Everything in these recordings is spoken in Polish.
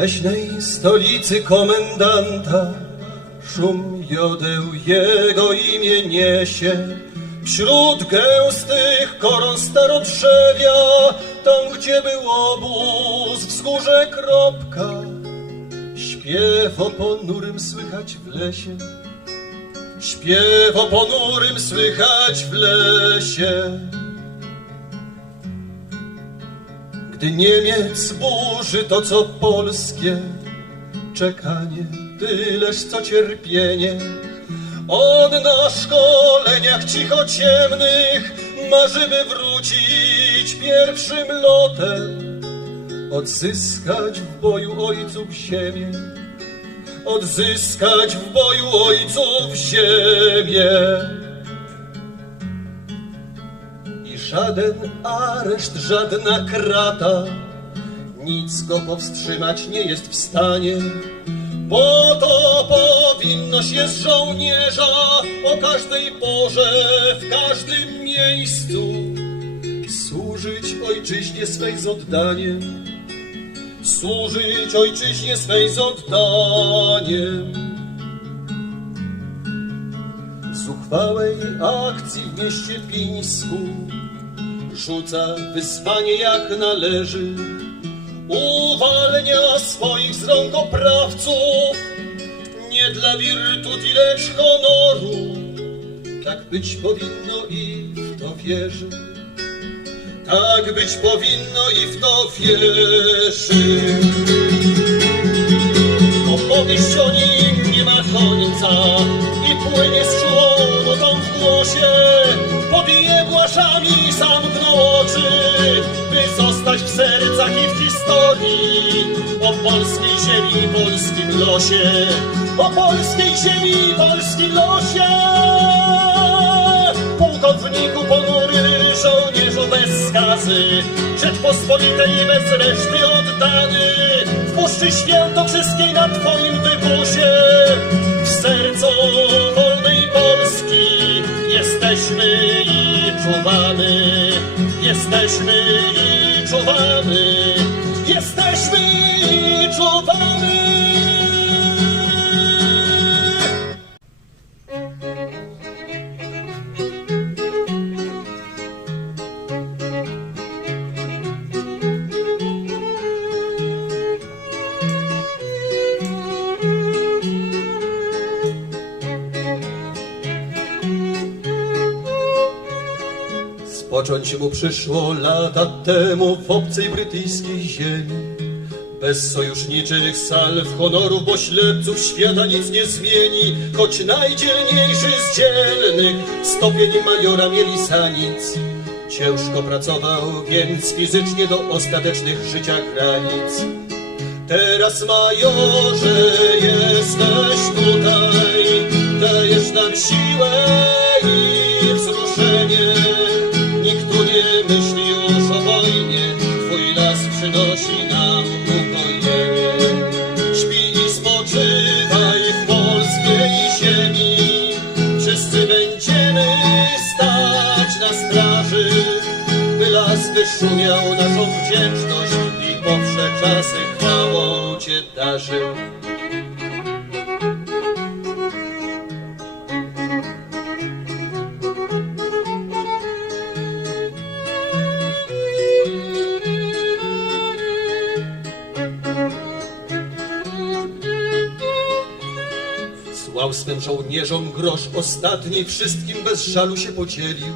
leśnej stolicy komendanta szum jodeł jego imię niesie. Wśród gęstych koron starodrzewia, tam gdzie był obóz, wzgórze kropka, śpiew o ponurym słychać w lesie. Śpiew o ponurym słychać w lesie. Gdy Niemiec burzy to, co polskie, czekanie, tyleż co cierpienie. On na szkoleniach cicho ciemnych marzy, by wrócić pierwszym lotem, odzyskać w boju ojców ziemię, odzyskać w boju ojców ziemię. Żaden areszt, żadna krata nic go powstrzymać nie jest w stanie. Bo to powinność jest żołnierza o każdej porze, w każdym miejscu służyć ojczyźnie swej z oddaniem, służyć ojczyźnie swej z oddaniem. Z uchwałej akcji w mieście Pińsku rzuca wyzwanie jak należy. Uwalnia swoich z rąk oprawców, nie dla wirtuti, lecz honoru. Tak być powinno i w to wierzy. Tak być powinno i w to wierzy. Opowieść o nim nie ma końca i płynie z nutą w głosie. Pobije błaszami, zamknął oczy, by zostać w sercach i w historii o polskiej ziemi polskim losie. O polskiej ziemi polskim losie. Pułkowniku ponury, żołnierzu bez skazy, Rzeczpospolitej bez reszty oddany, w Puszczy Świętokrzyskiej na Twoim wybusie, w sercu wolnej Polski jesteśmy czuwamy, jesteśmy i czuwamy, jesteśmy i czuwamy. Spocząć mu przyszło lata temu w obcej brytyjskiej ziemi. Bez sojuszniczych salw honoru poślepców świata nic nie zmieni, choć najdzielniejszy z dzielnych stopień majora mieli sanic. Ciężko pracował, więc fizycznie do ostatecznych życia granic. Teraz majorze jesteś tutaj, dajesz nam siłę i Śpi i polskiej ziemi, wszyscy będziemy stać na straży, by las wyszumiał naszą wdzięczność i powsze czasy chwałą Cię darzył. Słał swym żołnierzom grosz ostatni, wszystkim bez żalu się podzielił.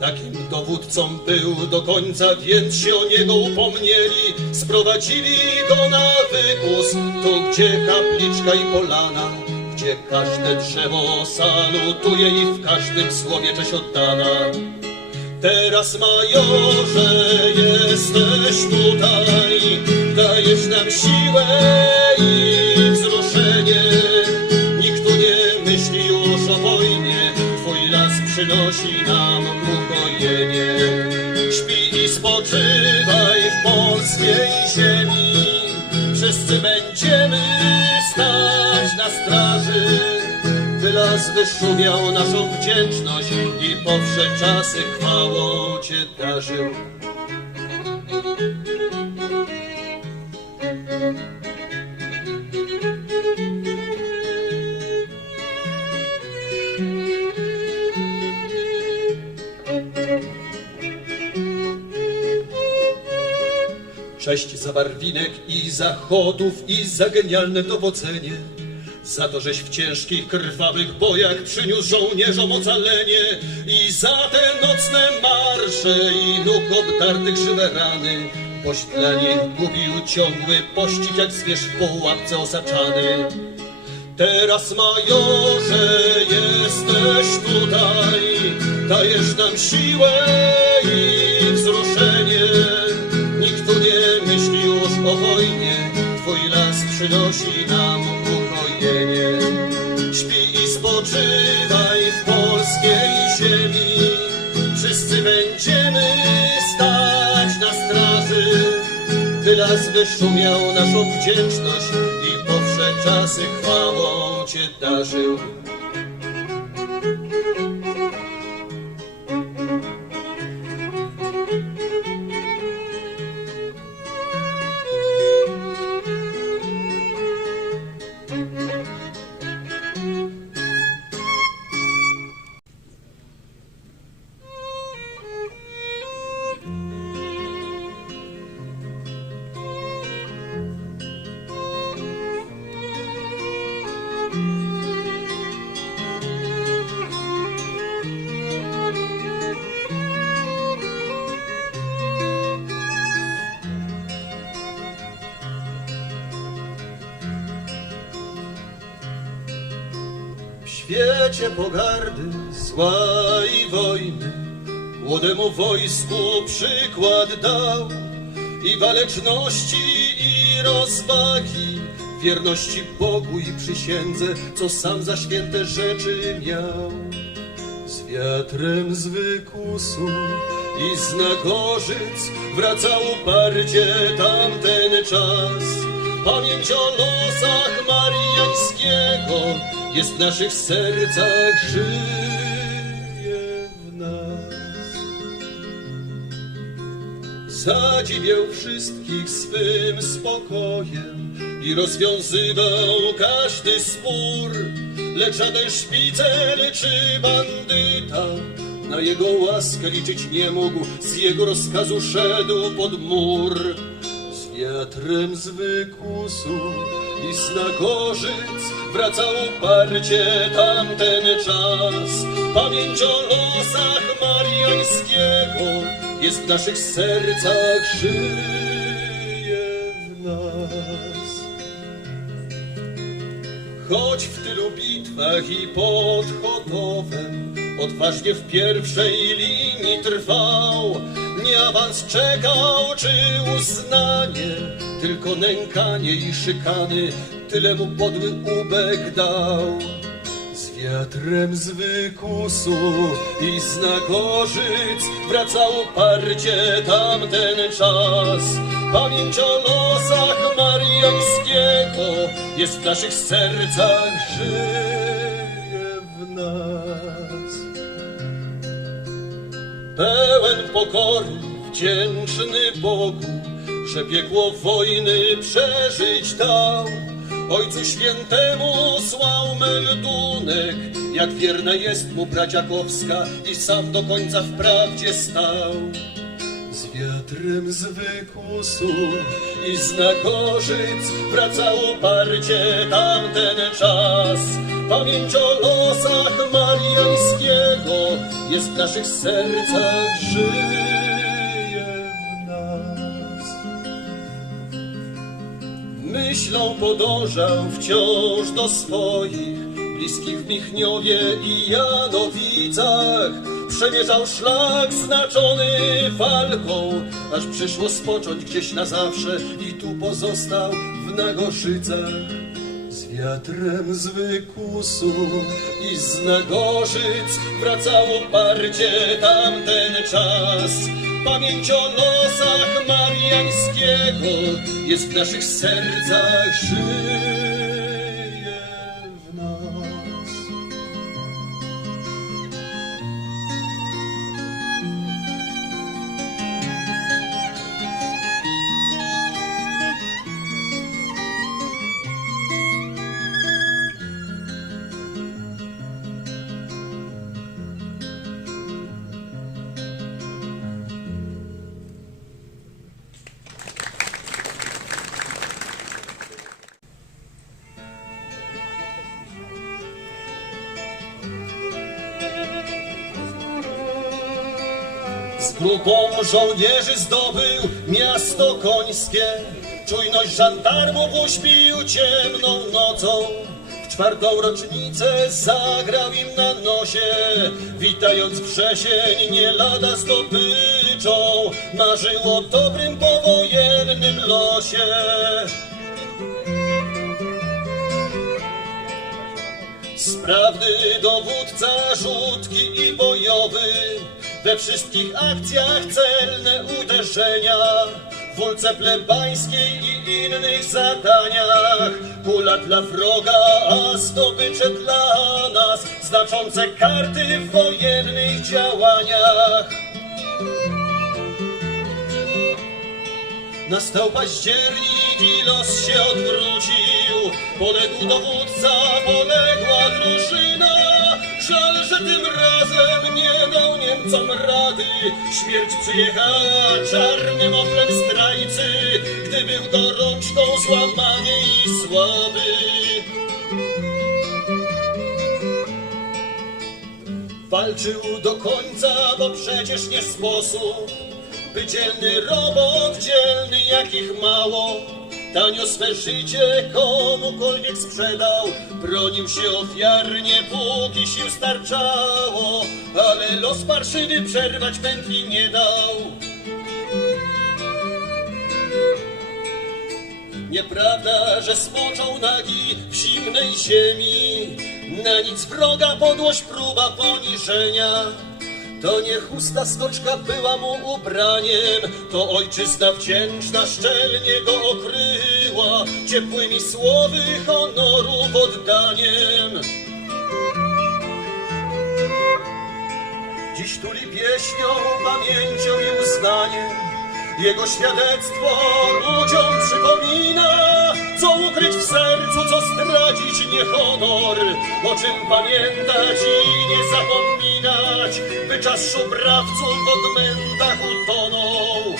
Takim dowódcą był do końca, więc się o niego upomnieli. Sprowadzili go na wypus, tu gdzie kapliczka i polana, gdzie każde drzewo salutuje i w każdym słowie cześć oddana. Teraz majorze jesteś tutaj, dajesz nam siłę straży. Wylas wyszumiał naszą wdzięczność i powsze czasy chwałą Cię darzył. Cześć za Warwinek i za Chodów i za genialne dowodzenie. Za to, żeś w ciężkich, krwawych bojach przyniósł żołnierzom ocalenie i za te nocne marsze i nóg obdartych żywe rany. Boś gubił ciągły pościg, jak zwierz w pułapce osaczany. Teraz, majorze, jesteś tutaj, dajesz nam siłę i wzruszenie. Nikt tu nie myśli już o wojnie, twój las przynosi nam spoczywaj w polskiej ziemi, wszyscy będziemy stać na straży. By las wyszumiał naszą wdzięczność i po wsze czasy chwałą Cię darzył. Świecie pogardy, zła i wojny. Młodemu wojsku przykład dał I waleczności i rozwagi. Wierności Bogu i przysiędze Co sam za święte rzeczy miał. Z wiatrem z wykusu i z nagorzyc wracał uparcie tamten czas. Pamięć o losach jest w naszych sercach, żyje w nas. Zadziwiał wszystkich swym spokojem i rozwiązywał każdy spór. Lecz żaden szpicel czy bandyta na jego łaskę liczyć nie mógł, z jego rozkazu szedł pod mur. Wiatrem z wykusu i z nagorzyc wracał uparcie tamten czas. Pamięć o losach Mariańskiego jest w naszych sercach, żyje w nas. Choć w tylu bitwach i pod Chotowem odważnie w pierwszej linii trwał, nie awans czekał czy uznanie, tylko nękanie i szykany, tyle mu podły ubek dał. Z wiatrem z wykusu i z nagorzyc wracał uparcie tamten czas. Pamięć o losach Mariańskiego jest w naszych sercach, żyje w nas. Pełen pokory, wdzięczny Bogu, że piekło wojny przeżyć dał. Ojcu Świętemu słał meldunek, jak wierna jest mu braciakowska i sam do końca w prawdzie stał. Z wiatrem z wykusu i z nagorzyc wracał uparcie tamten czas. Pamięć o losach Mariańskiego jest w naszych sercach, żyje w nas. Myślą podążał wciąż do swoich bliskich w Michniowie i Janowicach. Przemierzał szlak znaczony walką, aż przyszło spocząć gdzieś na zawsze i tu pozostał w Nagorzycach. Wiatrem z wykusu i z Nagorzyc wracał uparcie tamten czas. Pamięć o losach Mariańskiego jest w naszych sercach, żyje Grupą żołnierzy zdobył miasto końskie, czujność żandarmów uśpił ciemną nocą. W czwartą rocznicę zagrał im na nosie, witając wrzesień nie lada zdobyczą, marzył o dobrym powojennym losie. Sprawny dowódca, rzutki i bojowy, we wszystkich akcjach celne uderzenia, w ulce plebańskiej i innych zadaniach, kula dla wroga, a zdobycze dla nas, znaczące karty w wojennych działaniach. Nastał październik i los się odwrócił. Poległ dowódca, poległa drużyna. Żal, że tym razem nie dał Niemcom rady. Śmierć przyjechała czarnym oplem zdrajcy, gdy był gorączką złamany i słaby. Walczył do końca, bo przecież nie sposób, by dzielny robot, dzielny jakich mało, tanio swe życie komukolwiek sprzedał. Bronił się ofiarnie, póki sił starczało, ale los parszywy przerwać pętli nie dał. Nieprawda, że spoczął nagi w zimnej ziemi. Na nic wroga podłość próba poniżenia. To nie chusta skoczka była mu ubraniem, to ojczyzna wdzięczna szczelnie go okryła, ciepłymi słowy honoru w oddaniem. Dziś tuli pieśnią, pamięcią i uznaniem. Jego świadectwo ludziom przypomina, co ukryć w sercu, co zdradzić nie honor, o czym pamiętać i nie zapominać, by czas szubrawców w odmętach utonął.